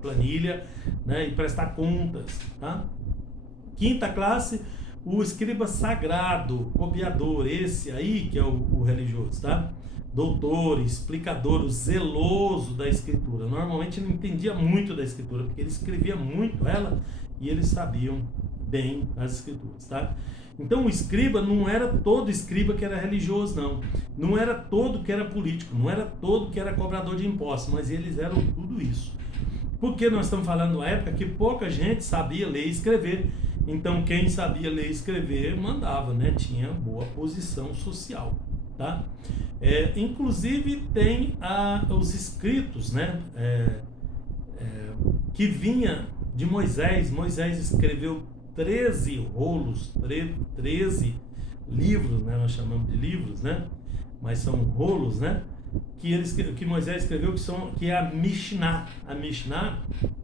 planilha, né, e prestar contas, tá? Quinta classe, o escriba sagrado, copiador, esse aí que é o religioso, tá? Doutor, explicador, o zeloso da escritura. Normalmente não entendia muito da escritura, porque ele escrevia muito ela e eles sabiam bem as escrituras, tá? Então o escriba não era todo escriba que era religioso, não. Não era todo que era político, não era todo que era cobrador de impostos, mas eles eram tudo isso. Porque nós estamos falando de uma época que pouca gente sabia ler e escrever. Então quem sabia ler e escrever mandava, né? Tinha boa posição social, tá? Inclusive tem os escritos, né? Que vinha de Moisés. Moisés escreveu 13 rolos, 13 livros, né? Nós chamamos de livros, né? Mas são rolos, né? Que Moisés escreveu, que é a Mishnah. A Mishnah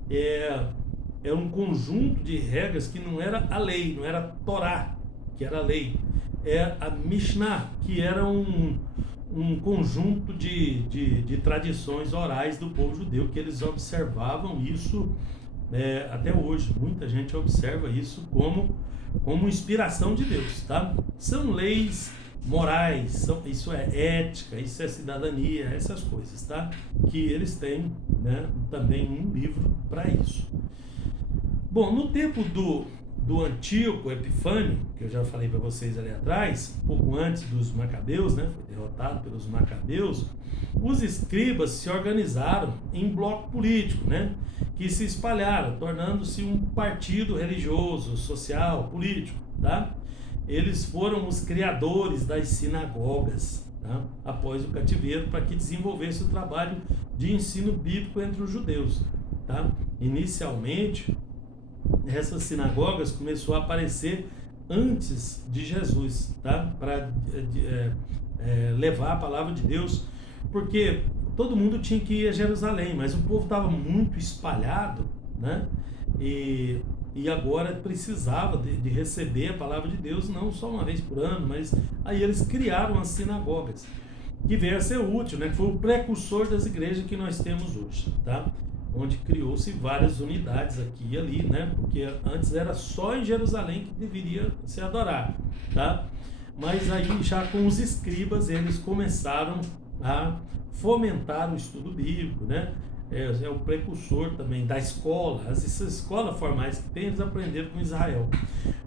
é um conjunto de regras que não era a lei, não era a Torá, que era a lei. É a Mishnah, que era um conjunto de tradições orais do povo judeu, que eles observavam isso até hoje. Muita gente observa isso como inspiração de Deus, tá? São leis morais, isso é ética, isso é cidadania, essas coisas, tá? Que eles têm, né, também um livro para isso. Bom, no tempo do Antíoco Epifânio, que eu já falei para vocês ali atrás, um pouco antes dos Macabeus, né, foi derrotado pelos Macabeus, os escribas se organizaram em bloco político, né, que se espalharam, tornando-se um partido religioso, social, político, tá? Eles foram os criadores das sinagogas, tá? Após o cativeiro, para que desenvolvesse o trabalho de ensino bíblico entre os judeus, tá? Inicialmente, essas sinagogas começou a aparecer antes de Jesus, tá? Para levar a palavra de Deus, porque todo mundo tinha que ir a Jerusalém, mas o povo estava muito espalhado, né? E agora precisava de receber a palavra de Deus, não só uma vez por ano, mas aí eles criaram as sinagogas, que veio a ser útil, né? Que foi o precursor das igrejas que nós temos hoje, tá? Onde criou-se várias unidades aqui e ali, né? Porque antes era só em Jerusalém que deveria se adorar, tá? Mas aí já com os escribas eles começaram a fomentar o estudo bíblico, né? É o precursor também da escola. Essas escolas formais que tem, eles aprenderam com Israel.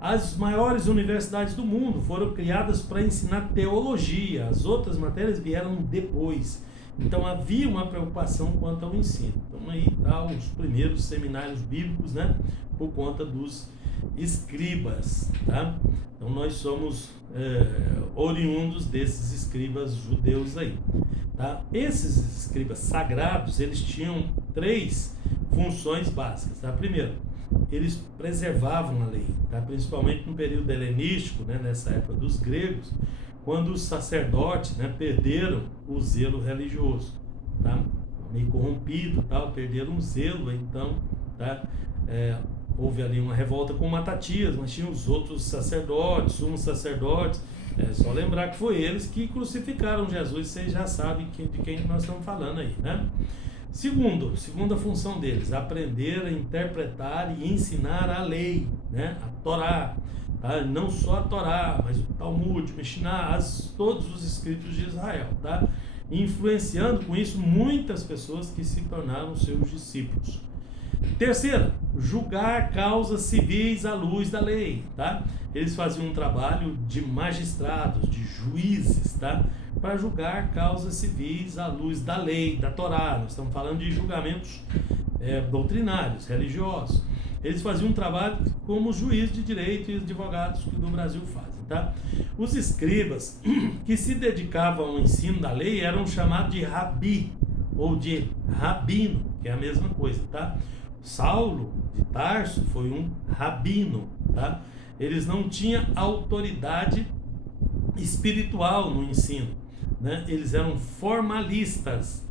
As maiores universidades do mundo foram criadas para ensinar teologia. As outras matérias vieram depois. Então havia uma preocupação quanto ao ensino. Então aí tá os primeiros seminários bíblicos, né? Por conta dos escribas, tá? Então nós somos oriundos desses escribas judeus aí, tá? Esses escribas sagrados, eles tinham 3 funções básicas, tá? Primeiro, eles preservavam a lei, tá? Principalmente no período helenístico, né? Nessa época dos gregos, quando os sacerdotes, né, perderam o zelo religioso, tá? Meio corrompido, tal, perderam o zelo, então, tá? Houve ali uma revolta com Matatias, mas tinha os outros sacerdotes, sumos sacerdotes. Só lembrar que foi eles que crucificaram Jesus, vocês já sabem de quem nós estamos falando aí, né? Segunda função deles, aprender a interpretar e ensinar a lei, né? A Torá, tá? Não só a Torá, mas o Talmud, o Mishnah, todos os escritos de Israel, tá? Influenciando com isso muitas pessoas que se tornaram seus discípulos. Terceira, julgar causas civis à luz da lei, tá? Eles faziam um trabalho de magistrados, de juízes, tá? Para julgar causas civis à luz da lei, da Torá. Nós estamos falando de julgamentos doutrinários, religiosos. Eles faziam um trabalho como os juízes de direito e os advogados que do Brasil fazem, tá? Os escribas que se dedicavam ao ensino da lei eram chamados de rabi ou de rabino, que é a mesma coisa, tá? Saulo de Tarso foi um rabino, tá? Eles não tinham autoridade espiritual no ensino, né? Eles eram formalistas,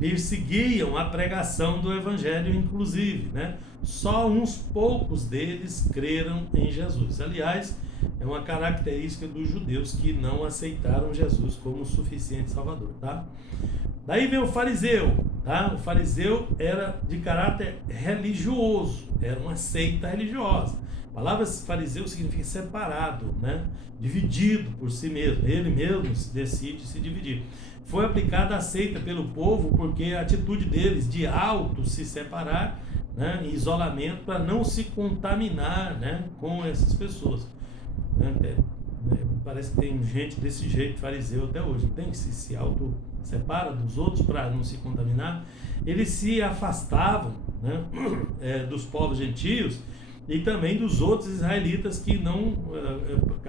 perseguiam a pregação do evangelho, inclusive, né? Só uns poucos deles creram em Jesus. Aliás, é uma característica dos judeus que não aceitaram Jesus como suficiente salvador, tá? Daí vem o fariseu, tá? O fariseu era de caráter religioso, era uma seita religiosa. A palavra fariseu significa separado, né? Dividido por si mesmo. Ele mesmo decide se dividir. Foi aplicada a seita pelo povo porque a atitude deles de se separar, né, em isolamento, para não se contaminar, né, com essas pessoas. Parece que tem gente desse jeito, fariseu até hoje, não tem? Que se separa dos outros para não se contaminar. Eles se afastavam, né, dos povos gentios e também dos outros israelitas que não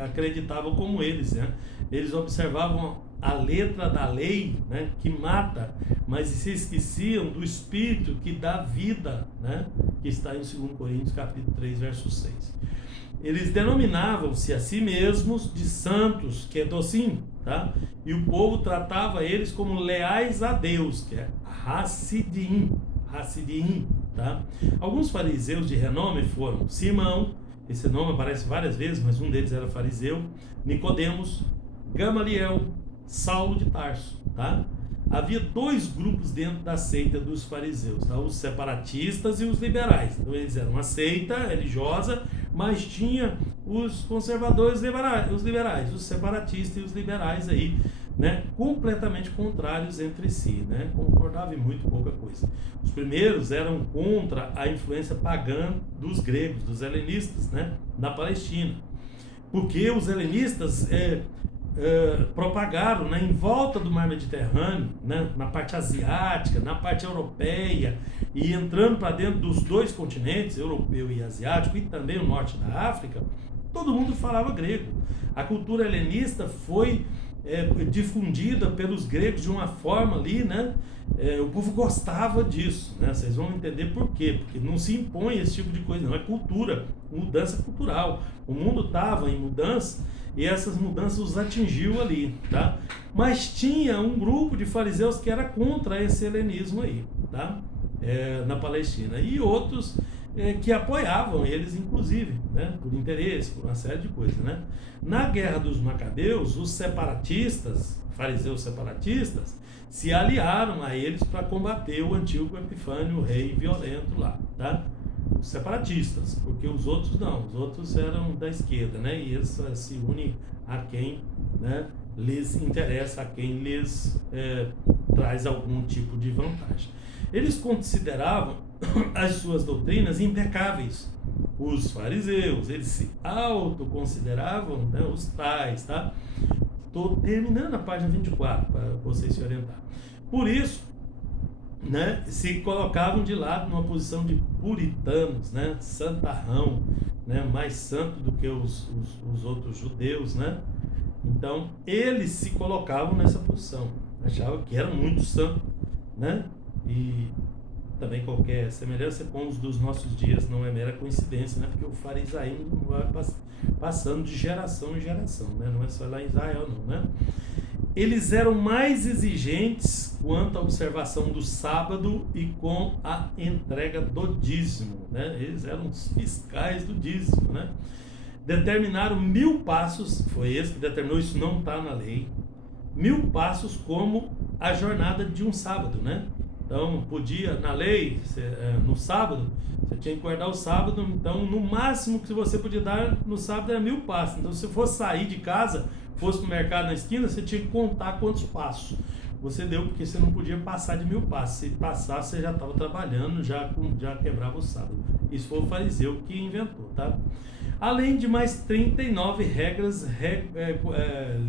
acreditavam como eles, né? Eles observavam a letra da lei, né, que mata, mas se esqueciam do Espírito que dá vida, né, que está em 2 Coríntios capítulo 3, verso 6. Eles denominavam-se a si mesmos de santos, que é docinho, tá? E o povo tratava eles como leais a Deus, que é Hassidim, tá? Alguns fariseus de renome foram Simão, esse nome aparece várias vezes, mas um deles era fariseu, Nicodemos, Gamaliel, Saulo de Tarso, tá? Havia dois grupos dentro da seita dos fariseus, tá? Os separatistas e os liberais. Então eles eram uma seita religiosa, mas tinha os conservadores os liberais, os separatistas e os liberais aí, né? Completamente contrários entre si, né? Concordavam em muito pouca coisa. Os primeiros eram contra a influência pagã dos gregos, dos helenistas, né? Na Palestina, porque os helenistas propagaram, né, em volta do mar Mediterrâneo, né, na parte asiática, na parte europeia, e entrando para dentro dos dois continentes, europeu e asiático, e também o norte da África, todo mundo falava grego. A cultura helenista foi difundida pelos gregos de uma forma ali, né? O povo gostava disso, né? Vocês vão entender por quê, porque não se impõe esse tipo de coisa, não é cultura, mudança cultural. O mundo estava em mudança e essas mudanças os atingiu ali, tá? Mas tinha um grupo de fariseus que era contra esse helenismo aí, tá? Na Palestina, e outros que apoiavam eles, inclusive, né? Por interesse, por uma série de coisas, né? Na Guerra dos Macabeus, os separatistas, fariseus separatistas, se aliaram a eles para combater o Antíoco Epifânio, o rei violento lá, tá? Os separatistas, porque os outros não, os outros eram da esquerda, né? E eles se unem a quem, né, lhes interessa, a quem lhes traz algum tipo de vantagem. Eles consideravam as suas doutrinas impecáveis. Os fariseus, eles se autoconsideravam, né, os tais, tá? Estou terminando a página 24 para vocês se orientar. Por isso, né, se colocavam de lado numa posição de puritanos, né, santarrão, né, mais santo do que os outros judeus, né? Então, eles se colocavam nessa posição, achavam que era muito santo, né? E também qualquer semelhança com os dos nossos dias não é mera coincidência, né? Porque o farisaísmo vai passando de geração em geração, né? Não é só lá em Israel, não, né? Eles eram mais exigentes quanto à observação do sábado e com a entrega do dízimo, né? Eles eram os fiscais do dízimo, né? Determinaram 1000 passos, foi esse que determinou, isso não está na lei, 1000 passos como a jornada de um sábado, né? Então, podia, na lei, no sábado, você tinha que guardar o sábado, então, no máximo que você podia dar no sábado era 1000 passos. Então, se você fosse sair de casa, fosse no mercado na esquina, você tinha que contar quantos passos você deu, porque você não podia passar de 1000 passos. Se passasse, você já estava trabalhando, já quebrava o sábado. Isso foi o fariseu que inventou, tá? Além de mais 39 regras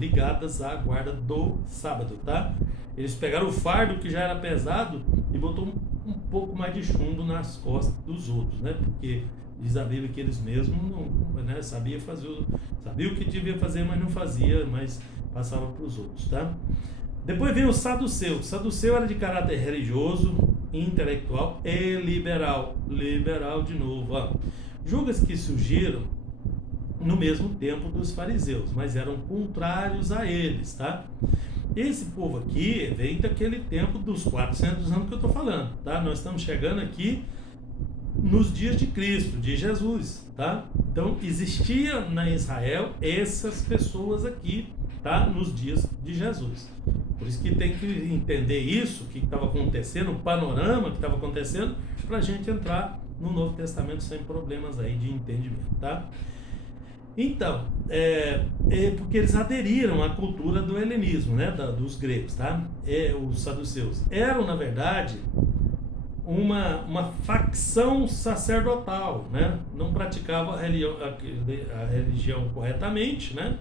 ligadas à guarda do sábado, tá? Eles pegaram o fardo que já era pesado e botou um pouco mais de chumbo nas costas dos outros, né? Porque diz a Bíblia que eles mesmos não, né, sabia o que devia fazer, mas não fazia, mas passava para os outros, tá? Depois vem o saduceu. O saduceu era de caráter religioso, intelectual e liberal. Liberal de novo, ó. Julgas que surgiram no mesmo tempo dos fariseus, mas eram contrários a eles, tá? Esse povo aqui vem daquele tempo dos 400 anos que eu estou falando, tá? Nós estamos chegando aqui nos dias de Cristo, de Jesus, tá? Então existia na Israel essas pessoas aqui, tá? Nos dias de Jesus. Por isso que tem que entender isso, o que estava acontecendo, o panorama que estava acontecendo, para a gente entrar no Novo Testamento sem problemas aí de entendimento, tá? Então, porque eles aderiram à cultura do helenismo, né, dos gregos, tá? Os saduceus eram, na verdade, uma facção sacerdotal, né? Não praticava a religião corretamente, né?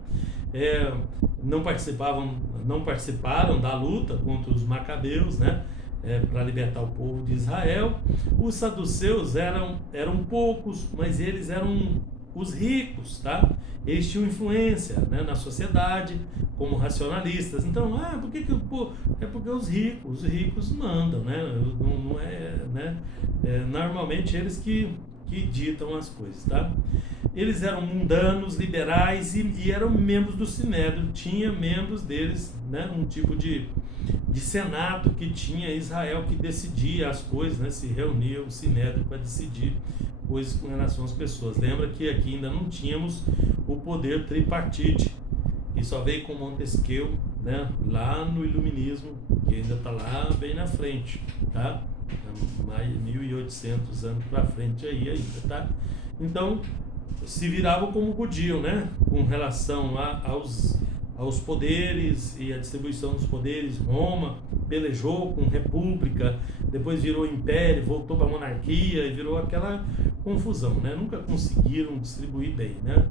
Não participaram da luta contra os macabeus, né? Para libertar o povo de Israel. Os saduceus eram poucos, mas eles eram os ricos, tá? Eles tinham influência, né, na sociedade como racionalistas. Então, por que é porque os ricos mandam, né? Não é, né? Normalmente eles que ditam as coisas, tá? Eles eram mundanos, liberais e eram membros do Sinédrio. Tinha membros deles, né? Um tipo de senado que tinha Israel que decidia as coisas, né? Se reunia o Sinédrio para decidir coisas com relação às pessoas. Lembra que aqui ainda não tínhamos o poder tripartite, que só veio com Montesquieu, né? Lá no Iluminismo, que ainda está lá bem na frente, tá? Mais 1800 anos para frente aí ainda, tá? Então se viravam como podiam, né? Com relação aos poderes e a distribuição dos poderes. Roma pelejou com república, depois virou império, voltou para a monarquia e virou aquela confusão, né? Nunca conseguiram distribuir bem, né?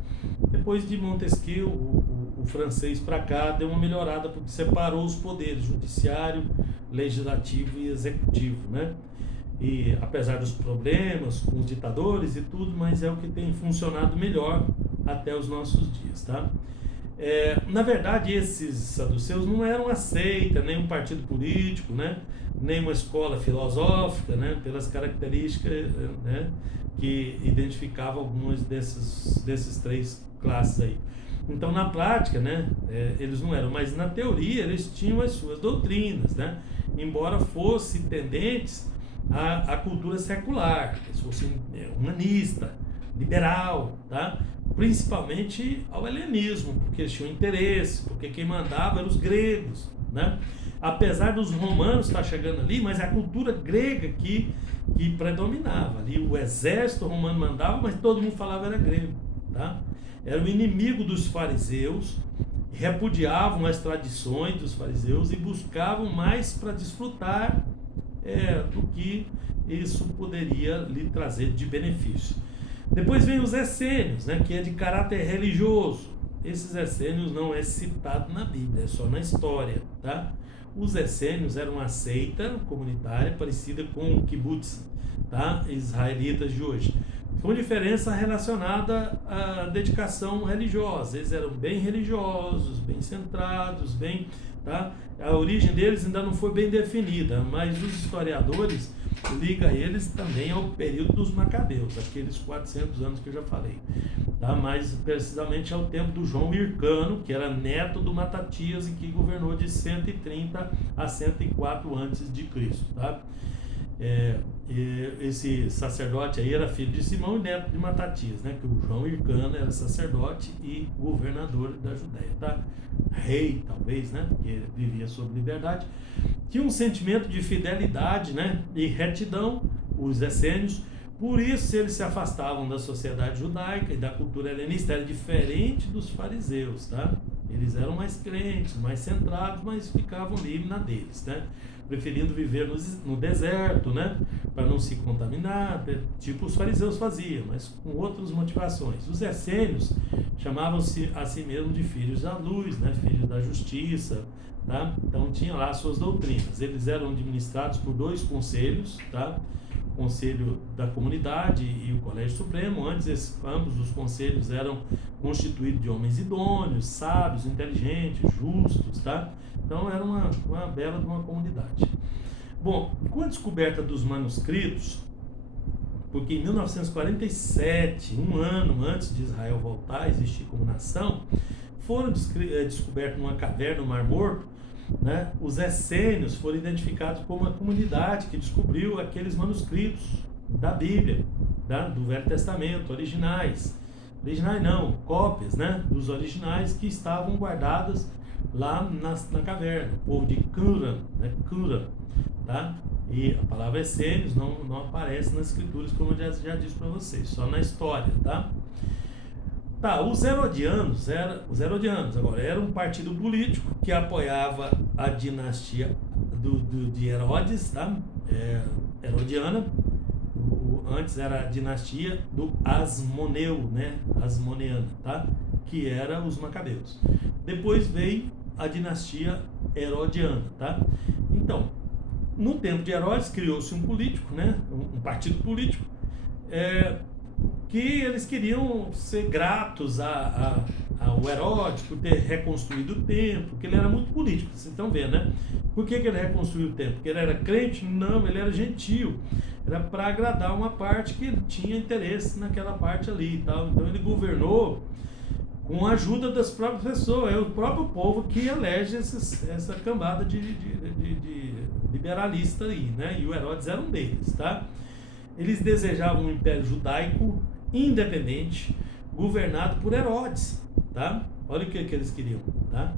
Depois de Montesquieu, o francês para cá deu uma melhorada, porque separou os poderes judiciário, legislativo e executivo, né? E apesar dos problemas com os ditadores e tudo, mas é o que tem funcionado melhor até os nossos dias, tá? Na verdade, esses saduceus não eram uma seita, nem um partido político, né? Nem uma escola filosófica, né? Pelas características, né? Que identificavam algumas desses três classes aí. Então, na prática, né? Eles não eram, mas na teoria eles tinham as suas doutrinas, né? Embora fossem tendentes à cultura secular, eles fossem humanista, liberal, tá? Principalmente ao helenismo, porque eles tinham interesse, porque quem mandava eram os gregos, né? Apesar dos romanos estar chegando ali, mas é a cultura grega que predominava ali. O exército romano mandava, mas todo mundo falava era grego, tá? Era o inimigo dos fariseus, repudiavam as tradições dos fariseus e buscavam mais para desfrutar do que isso poderia lhe trazer de benefício. Depois vem os essênios, né, que é de caráter religioso. Esses essênios não é citado na Bíblia, é só na história, tá? Os essênios eram uma seita comunitária parecida com o kibbutz, tá? Israelitas de hoje, com diferença relacionada à dedicação religiosa. Eles eram bem religiosos, bem centrados, bem, tá? A origem deles ainda não foi bem definida, mas os historiadores ligam eles também ao período dos macabeus, aqueles 400 anos que eu já falei, tá? Mais precisamente ao tempo do João Hircano, que era neto do Matatias e que governou de 130 a 104 antes de Cristo, tá? Esse sacerdote aí era filho de Simão e neto de Matatias, né? Que o João Hircano era sacerdote e governador da Judéia, tá? Rei, talvez, né? Porque vivia sob liberdade. Tinha um sentimento de fidelidade, né? E retidão, os essênios. Por isso eles se afastavam da sociedade judaica e da cultura helenista. Era diferente dos fariseus, tá? Eles eram mais crentes, mais centrados, mas ficavam ali na deles, né? Preferindo viver no deserto, né? Para não se contaminar, tipo os fariseus faziam, mas com outras motivações. Os essênios chamavam-se a si mesmos de filhos da luz, né? Filhos da justiça, tá? Então tinham lá suas doutrinas. Eles eram administrados por dois conselhos, tá? O Conselho da Comunidade e o Colégio Supremo. Antes, ambos os conselhos eram constituídos de homens idôneos, sábios, inteligentes, justos, tá? Então era uma bela de uma comunidade. Bom, com a descoberta dos manuscritos, porque em 1947, um ano antes de Israel voltar a existir como nação, foram descobertos numa caverna no Mar Morto né, os essênios foram identificados como uma comunidade que descobriu aqueles manuscritos da Bíblia, tá? Do Velho Testamento, originais não, cópias, né, dos originais que estavam guardadas lá na caverna, o povo de Qumran, né, Qumran, tá? E a palavra essênios não aparece nas escrituras, como eu já disse para vocês, só na história, tá? Tá, os Herodianos agora era um partido político que apoiava a dinastia de Herodes, tá? Herodiana. Antes era a dinastia do Asmoneu, né? Asmoneana, tá? Que era os Macabeus. Depois veio a dinastia Herodiana, tá? Então, no tempo de Herodes criou-se um político, né? Um partido político, que eles queriam ser gratos ao Herodes por ter reconstruído o templo, porque ele era muito político, vocês estão vendo, né? Por que ele reconstruiu o templo? Porque ele era crente? Não, ele era gentil. Era para agradar uma parte que tinha interesse naquela parte ali e tal. Então ele governou com a ajuda das próprias pessoas, é o próprio povo que elege essa cambada de liberalista aí, né? E o Herodes era um deles, tá? Eles desejavam um império judaico independente, governado por Herodes, tá? Olha o que eles queriam, tá?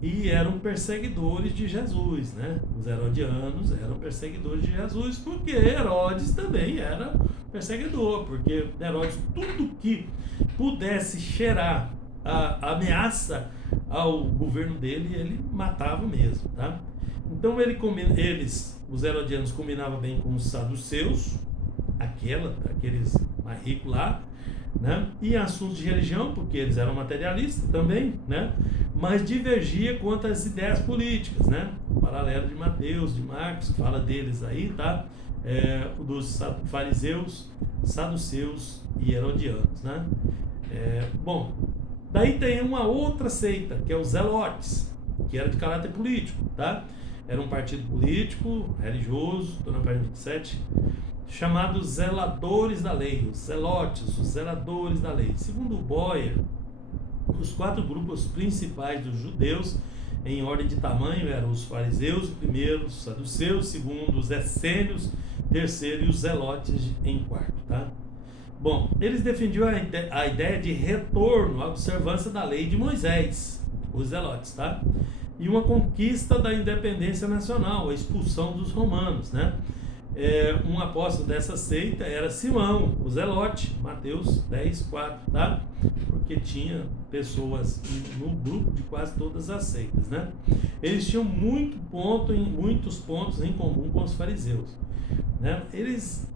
E eram perseguidores de Jesus, né? Os herodianos eram perseguidores de Jesus, porque Herodes também era perseguidor, porque Herodes, tudo que pudesse cheirar a ameaça ao governo dele, ele matava mesmo, tá? Então os herodianos combinavam bem com os saduceus, aqueles mais ricos lá, né? E assuntos de religião, porque eles eram materialistas também, né? Mas divergia quanto às ideias políticas, né? O paralelo de Mateus, de Marcos, que fala deles aí, tá? Dos fariseus, saduceus e herodianos, né? Bom, daí tem uma outra seita, que é os Zelotes, que era de caráter político, tá? Era um partido político, religioso, estou na página 27, chamados zeladores da lei, os zelotes, os zeladores da lei. Segundo Boyer, os 4 grupos principais dos judeus, em ordem de tamanho, eram os fariseus, o primeiro, os saduceus, segundo, os essênios, terceiro, e os zelotes em quarto, tá? Bom, eles defendiam a ideia de retorno à observância da lei de Moisés, os zelotes, tá? E uma conquista da independência nacional, a expulsão dos romanos, né? Um apóstolo dessa seita era Simão, o Zelote, Mateus 10, 4, tá? Porque tinha pessoas no grupo de quase todas as seitas, né? Eles tinham muitos pontos em comum com os fariseus, né? Eles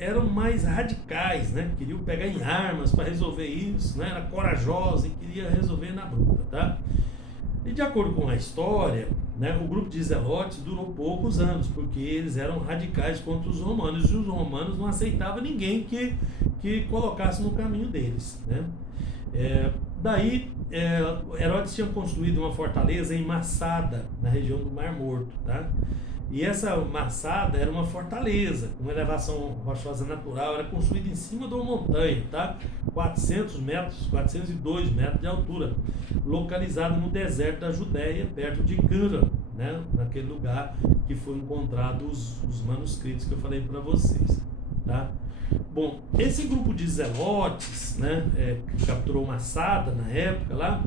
eram mais radicais, né? Queriam pegar em armas para resolver isso, né? Era corajoso e queria resolver na bruta, tá? E de acordo com a história, né, o grupo de zelotes durou poucos anos, porque eles eram radicais contra os romanos, e os romanos não aceitavam ninguém que colocasse no caminho deles, né? Herodes tinha construído uma fortaleza em Massada, na região do Mar Morto, tá? E essa Massada era uma fortaleza, com uma elevação rochosa natural, era construída em cima de uma montanha, tá? 402 metros de altura, localizada no deserto da Judéia, perto de Qumran, né? Naquele lugar que foi encontrado os manuscritos que eu falei para vocês, tá? Bom, esse grupo de zelotes, né, que capturou Massada na época lá,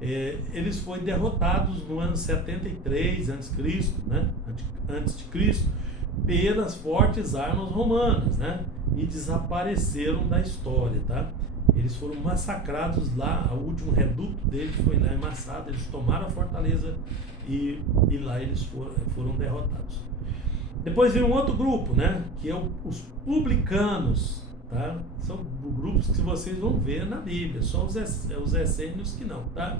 eles foram derrotados no ano 73 a.C., né, antes de Cristo, pelas fortes armas romanas, né, e desapareceram da história, tá? Eles foram massacrados lá, o último reduto deles foi lá em Massada, eles tomaram a fortaleza e lá eles foram derrotados. Depois vem um outro grupo, né, que é os publicanos, tá? São grupos que vocês vão ver na Bíblia, só os essênios que não, tá?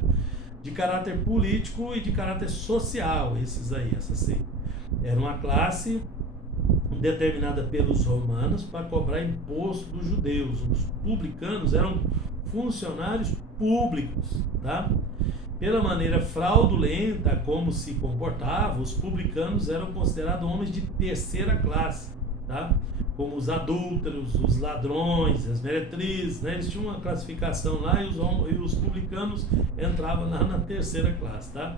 De caráter político e de caráter social, esses aí, essa seita. Era uma classe determinada pelos romanos para cobrar imposto dos judeus. Os publicanos eram funcionários públicos, tá? Pela maneira fraudulenta como se comportavam, os publicanos eram considerados homens de terceira classe, tá? Como os adúlteros, os ladrões, as meretrizes, né? Eles tinham uma classificação lá e os publicanos entravam lá na terceira classe, tá?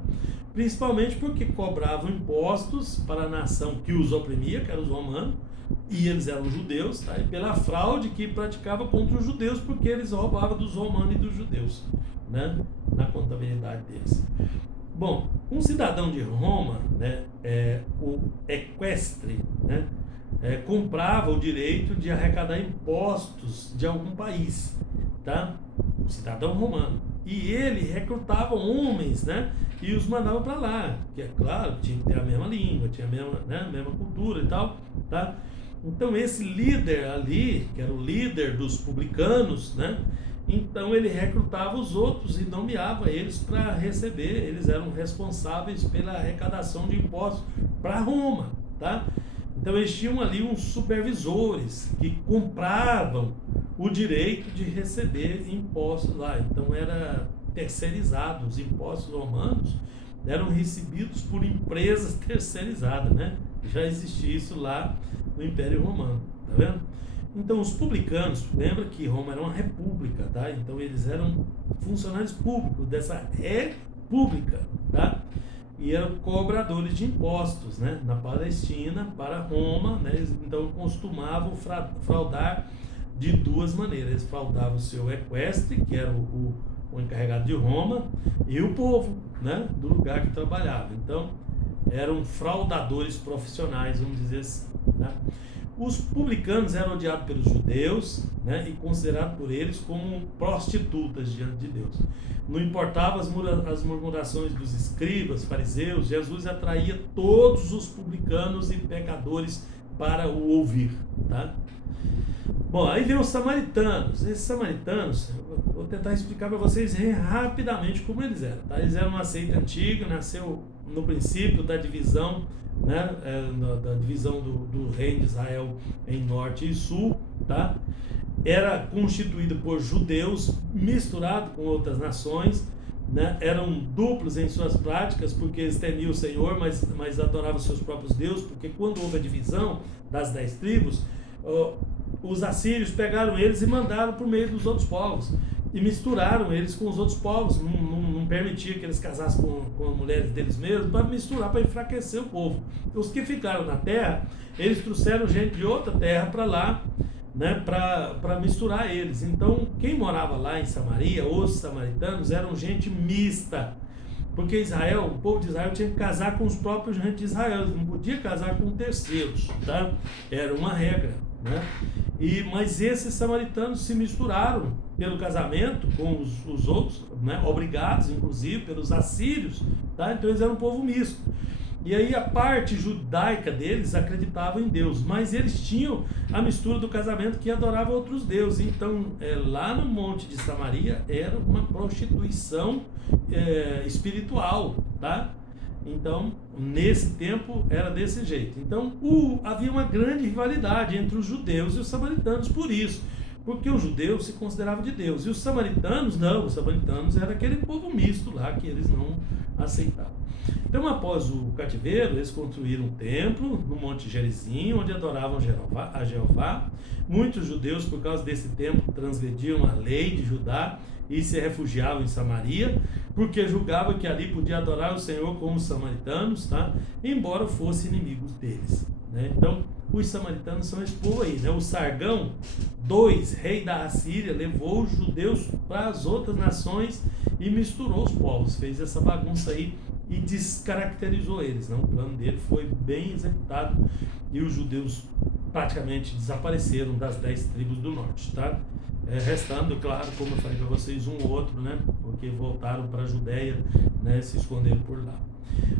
Principalmente porque cobravam impostos para a nação que os oprimia, que eram os romanos, e eles eram judeus, tá? E pela fraude que praticava contra os judeus, porque eles roubavam dos romanos e dos judeus, né? Na contabilidade deles. Bom, um cidadão de Roma, né, o equestre, né, comprava o direito de arrecadar impostos de algum país, tá? Um cidadão romano. E ele recrutava homens, né, e os mandava para lá, que é claro, tinha que ter a mesma língua, tinha a mesma, né, mesma cultura e tal, tá? Então esse líder ali, que era o líder dos publicanos, né, então ele recrutava os outros e nomeava eles para receber, eles eram responsáveis pela arrecadação de impostos para Roma, tá? Então eles tinham ali uns supervisores que compravam o direito de receber impostos lá, então era terceirizado, os impostos romanos eram recebidos por empresas terceirizadas, né? Já existia isso lá no Império Romano, tá vendo? Então os publicanos, lembra que Roma era uma república, tá? Então eles eram funcionários públicos dessa república, tá? E eram cobradores de impostos, né? Na Palestina para Roma, né? Eles, então costumavam fraudar de duas maneiras. Eles fraudavam o seu equestre, que era o encarregado de Roma, e o povo, né? Do lugar que trabalhava. Então eram fraudadores profissionais, vamos dizer assim, tá? Os publicanos eram odiados pelos judeus, né, e considerados por eles como prostitutas diante de Deus. Não importava as murmurações dos escribas, fariseus, Jesus atraía todos os publicanos e pecadores para o ouvir, tá? Bom, aí vem os samaritanos. Esses samaritanos, eu vou tentar explicar para vocês rapidamente como eles eram, tá? Eles eram uma seita antiga, nasceu no princípio da divisão, né, da divisão do reino de Israel em norte e sul, tá? Era constituído por judeus misturado com outras nações, né? Eram duplos em suas práticas, porque eles temiam o Senhor, mas adoravam seus próprios deuses, porque quando houve a divisão das 10 tribos, os assírios pegaram eles e mandaram para o meio dos outros povos e misturaram eles com os outros povos, não permitia que eles casassem com as mulheres deles mesmos, para misturar, para enfraquecer o povo. Os que ficaram na terra, eles trouxeram gente de outra terra para lá, né, para misturar eles. Então quem morava lá em Samaria, os samaritanos, eram gente mista, porque Israel, o povo de Israel tinha que casar com os próprios gente de Israel, não podia casar com terceiros, tá? Era uma regra, né? Mas esses samaritanos se misturaram pelo casamento com os outros, né? Obrigados inclusive pelos assírios, tá? Então eles eram um povo misto. E aí a parte judaica deles acreditava em Deus, mas eles tinham a mistura do casamento que adorava outros deuses. Então lá no Monte de Samaria era uma prostituição espiritual, tá? Então nesse tempo era desse jeito. Então havia uma grande rivalidade entre os judeus e os samaritanos por isso, porque os judeus se consideravam de Deus e os samaritanos não. Os samaritanos era aquele povo misto lá que eles não aceitavam. Então após o cativeiro eles construíram um templo no Monte Gerizim, onde adoravam a Jeová. Muitos judeus, por causa desse templo, transgrediam a lei de Judá e se refugiavam em Samaria, porque julgavam que ali podia adorar o Senhor como os samaritanos, tá? Embora fossem inimigos deles, né? Então os samaritanos são esse povo aí, né? O Sargão II, rei da Assíria, levou os judeus para as outras nações e misturou os povos, fez essa bagunça aí e descaracterizou eles, né? O plano dele foi bem executado e os judeus praticamente desapareceram das 10 tribos do norte, tá? Restando, claro, como eu falei para vocês, um ou outro, né? Porque voltaram para a Judéia, né? Se esconderam por lá.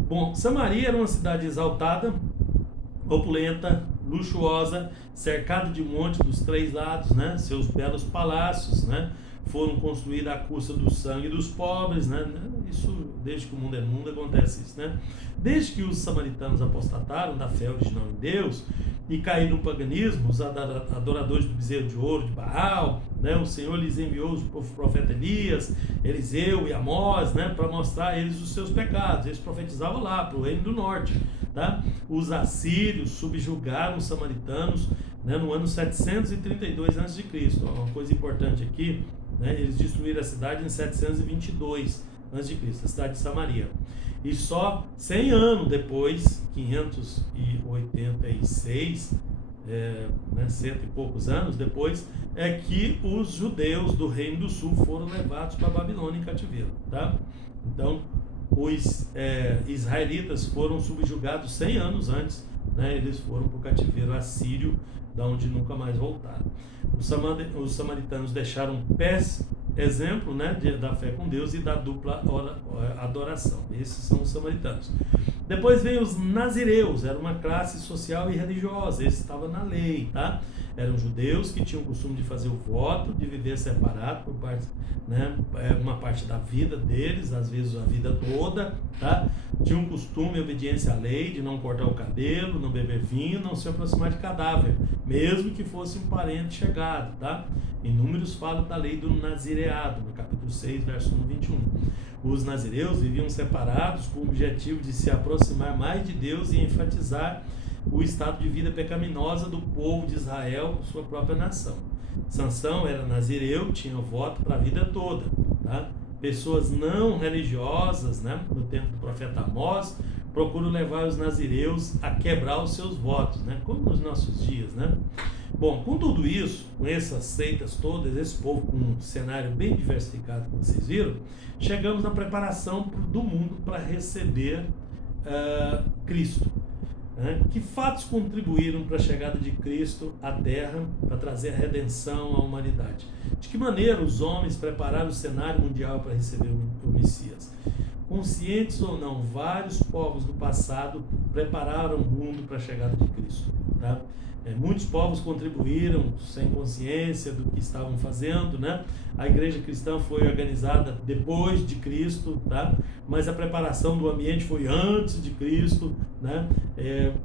Bom, Samaria era uma cidade exaltada, opulenta, luxuosa, cercado de monte dos 3 lados, né? Seus belos palácios, né? Foram construídos à custa do sangue dos pobres, né? Isso, desde que o mundo é mundo, acontece isso, né? Desde que os samaritanos apostataram da fé original em Deus e caíram no paganismo, os adoradores do bezerro de ouro, de Baal, né? O Senhor lhes enviou o profeta Elias, Eliseu e Amós, né? Para mostrar a eles os seus pecados. Eles profetizavam lá para o reino do norte, tá? Os assírios subjugaram os samaritanos, né, no ano 732 a.C. Uma coisa importante aqui, né, eles destruíram a cidade em 722 a.C., a cidade de Samaria. E só 100 anos depois, 586, né, cento e poucos anos depois, é que os judeus do Reino do Sul foram levados para a Babilônia em cativeiro, tá? Então, os israelitas foram subjugados 100 anos antes, né? Eles foram para o cativeiro assírio, da onde nunca mais voltaram. Os samaritanos deixaram exemplo, né, da fé com Deus e da dupla adoração. Esses são os samaritanos. Depois vem os nazireus, era uma classe social e religiosa, esse estava na lei, tá? Eram judeus que tinham o costume de fazer o voto, de viver separado por parte, né, uma parte da vida deles, às vezes a vida toda, tá? Tinham um costume, obediência à lei, de não cortar o cabelo, não beber vinho, não se aproximar de cadáver, mesmo que fosse um parente chegado, tá? Em Números fala da lei do nazireado, no capítulo 6, verso 1 a 21. Os nazireus viviam separados com o objetivo de se aproximar mais de Deus e enfatizar o estado de vida pecaminosa do povo de Israel, sua própria nação. Sansão era nazireu, tinha voto para a vida toda, tá? Pessoas não religiosas, né, no tempo do profeta Amós, procuram levar os nazireus a quebrar os seus votos, né, como nos nossos dias, né? Bom, com tudo isso, com essas seitas todas, esse povo com um cenário bem diversificado que vocês viram, chegamos na preparação do mundo para receber Cristo. Que fatos contribuíram para a chegada de Cristo à Terra, para trazer a redenção à humanidade? De que maneira os homens prepararam o cenário mundial para receber o Messias? Conscientes ou não, vários povos do passado prepararam o mundo para a chegada de Cristo, tá? Muitos povos contribuíram sem consciência do que estavam fazendo, né? A igreja cristã foi organizada depois de Cristo, tá? Mas a preparação do ambiente foi antes de Cristo, né?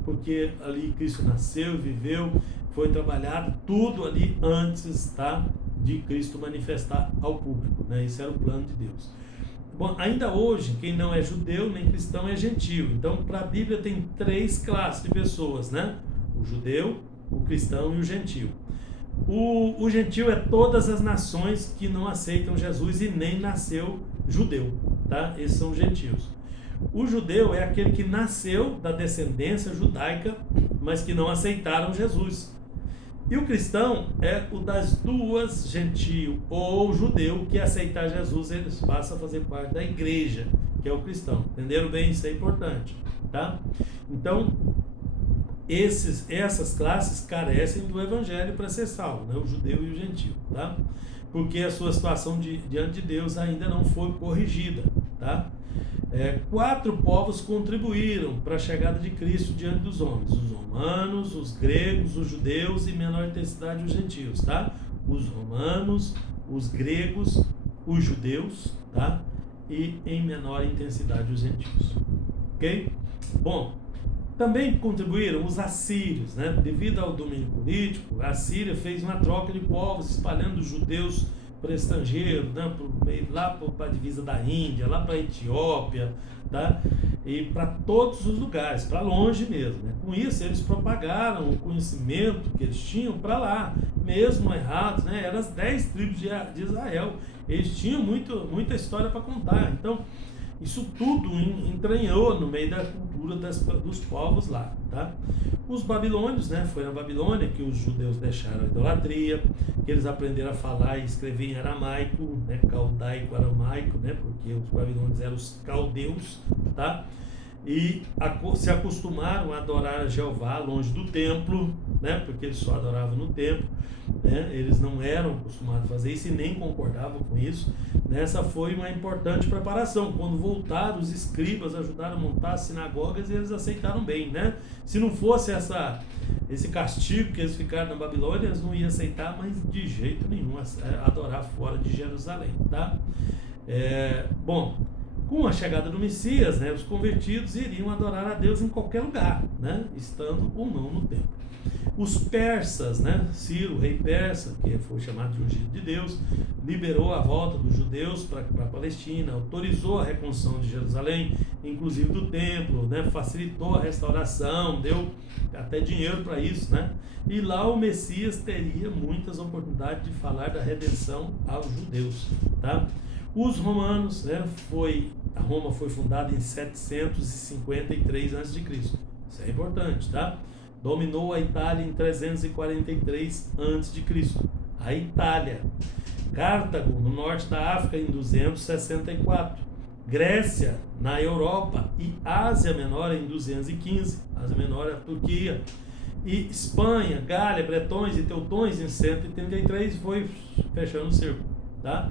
Porque ali Cristo nasceu e viveu, foi trabalhado tudo ali antes, tá? De Cristo manifestar ao público, né? Esse era o plano de Deus. Bom, ainda hoje, quem não é judeu nem cristão é gentio. Então, para a Bíblia tem 3 classes de pessoas, né? O judeu, o cristão e o gentio. O gentio é todas as nações que não aceitam Jesus e nem nasceu judeu, tá? Esses são os gentios. O judeu é aquele que nasceu da descendência judaica, mas que não aceitaram Jesus. E o cristão é o das duas, gentio ou judeu, que aceitar Jesus, eles passam a fazer parte da igreja, que é o cristão. Entenderam bem? Isso é importante, tá? Então, essas classes carecem do evangelho para ser salvo, né? O judeu e o gentio, tá? Porque a sua situação diante de Deus ainda não foi corrigida, tá? 4 povos contribuíram para a chegada de Cristo diante dos homens: os romanos, os gregos, os judeus e, em menor intensidade, os gentios, tá? Os romanos, os gregos, os judeus, tá? E, em menor intensidade, os gentios, ok? Bom, também contribuíram os assírios, né? Devido ao domínio político, a Síria fez uma troca de povos, espalhando os judeus para estrangeiro, né? Lá para a divisa da Índia, lá para a Etiópia, tá? E para todos os lugares, para longe mesmo, né? Com isso, eles propagaram o conhecimento que eles tinham para lá, mesmo errados, né? Eram as 10 tribos de Israel, eles tinham muita história para contar. Então, isso tudo entranhou no meio da cultura dos povos lá, tá? Os babilônios, né? Foi na Babilônia que os judeus deixaram a idolatria, que eles aprenderam a falar e escrever em aramaico, né? Caldaico, aramaico, né? Porque os babilônios eram os caldeus, tá? E se acostumaram a adorar a Jeová longe do templo, né? Porque eles só adoravam no templo, né? Eles não eram acostumados a fazer isso e nem concordavam com isso. Essa foi uma importante preparação. Quando voltaram, os escribas ajudaram a montar as sinagogas e eles aceitaram bem, né? Se não fosse esse castigo que eles ficaram na Babilônia, eles não iam aceitar, mas de jeito nenhum adorar fora de Jerusalém, tá? Bom, Com a chegada do Messias, né, os convertidos iriam adorar a Deus em qualquer lugar, né, estando ou não no templo. Os persas, né, Ciro, rei persa, que foi chamado de ungido de Deus, liberou a volta dos judeus para a Palestina, autorizou a reconstrução de Jerusalém, inclusive do templo, né, facilitou a restauração, deu até dinheiro para isso, né? E lá o Messias teria muitas oportunidades de falar da redenção aos judeus, tá? Os romanos, né, a Roma foi fundada em 753 a.C. Isso é importante, tá? Dominou a Itália em 343 a.C. A Itália. Cartago, no norte da África, em 264. Grécia, na Europa, e Ásia Menor, em 215. Ásia Menor é a Turquia. E Espanha, Gália, Bretões e Teutões, em 133, foi fechando o círculo, tá?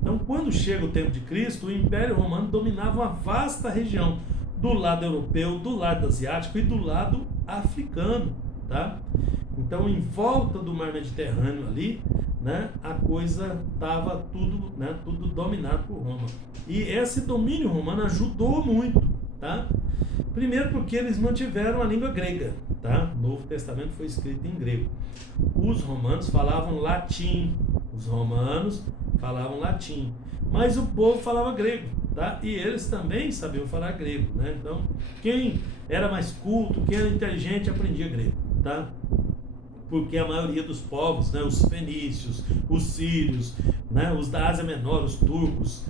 Então, quando chega o tempo de Cristo, o Império Romano dominava uma vasta região, do lado europeu, do lado asiático e do lado africano, tá? Então, em volta do mar Mediterrâneo ali, né, a coisa estava tudo, né, tudo dominado por Roma. E esse domínio romano ajudou muito, tá? Primeiro porque eles mantiveram a língua grega, tá? O Novo Testamento foi escrito em grego. Os romanos falavam latim, mas o povo falava grego, tá? E eles também sabiam falar grego, né? Então, quem era mais culto, quem era inteligente, aprendia grego, tá? Porque a maioria dos povos, né, os fenícios, os sírios, né, os da Ásia Menor, os turcos,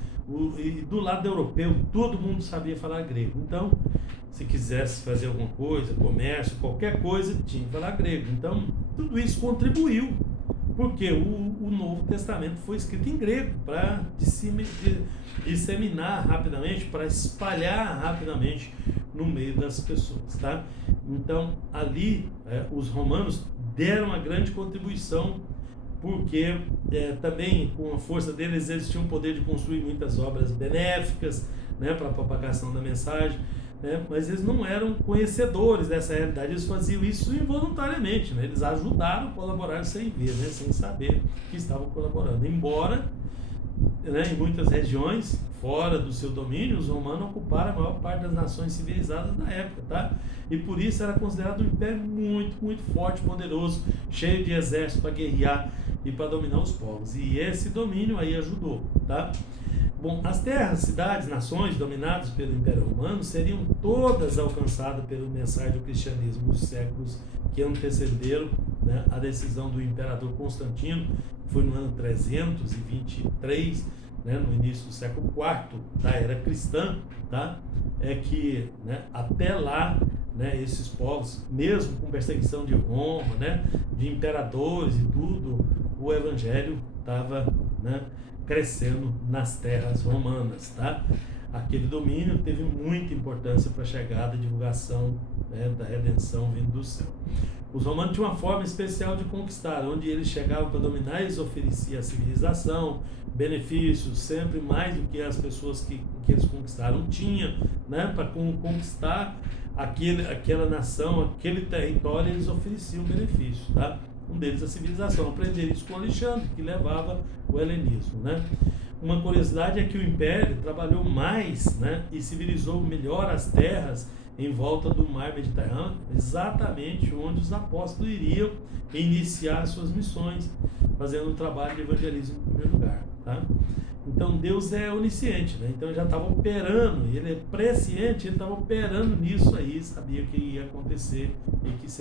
e do lado europeu, todo mundo sabia falar grego. Então, se quisesse fazer alguma coisa, comércio, qualquer coisa, tinha que falar grego. Então, tudo isso contribuiu, porque o Novo Testamento foi escrito em grego para disseminar rapidamente, para espalhar rapidamente no meio das pessoas, tá? Então, ali, os romanos deram uma grande contribuição, porque também com a força deles eles tinham o poder de construir muitas obras benéficas, né, para a propagação da mensagem, né, mas eles não eram conhecedores dessa realidade, eles faziam isso involuntariamente, né, eles ajudaram a colaborar sem ver, né, sem saber que estavam colaborando, embora, né, em muitas regiões fora do seu domínio, os romanos ocuparam a maior parte das nações civilizadas da época, tá? E por isso era considerado um império muito, muito forte, poderoso, cheio de exército para guerrear e para dominar os povos. E esse domínio aí ajudou, tá? Bom, as terras, cidades, nações dominadas pelo Império Romano seriam todas alcançadas pela mensagem do cristianismo nos séculos que antecederam, né, a decisão do imperador Constantino, que foi no ano 323, né, no início do século IV da era cristã, tá? É que, né, até lá, né, esses povos, mesmo com perseguição de Roma, né, de imperadores e tudo, o evangelho estava, né, crescendo nas terras romanas, tá? Aquele domínio teve muita importância para a chegada e divulgação, né, da redenção vindo do céu. Os romanos tinham uma forma especial de conquistar, onde eles chegavam para dominar, eles ofereciam a civilização, benefícios, sempre mais do que as pessoas que eles conquistaram tinham, né? Para conquistar aquela nação, aquele território, eles ofereciam benefícios, tá? Um deles a civilização. Aprenderam isso com Alexandre, que levava o helenismo, né? Uma curiosidade é que o Império trabalhou mais, né, e civilizou melhor as terras em volta do mar Mediterrâneo, exatamente onde os apóstolos iriam iniciar suas missões, fazendo um trabalho de evangelismo em primeiro lugar, tá? Então Deus é onisciente, né? Então ele já estava operando, ele é presciente, ele estava operando nisso aí, sabia que ia acontecer e que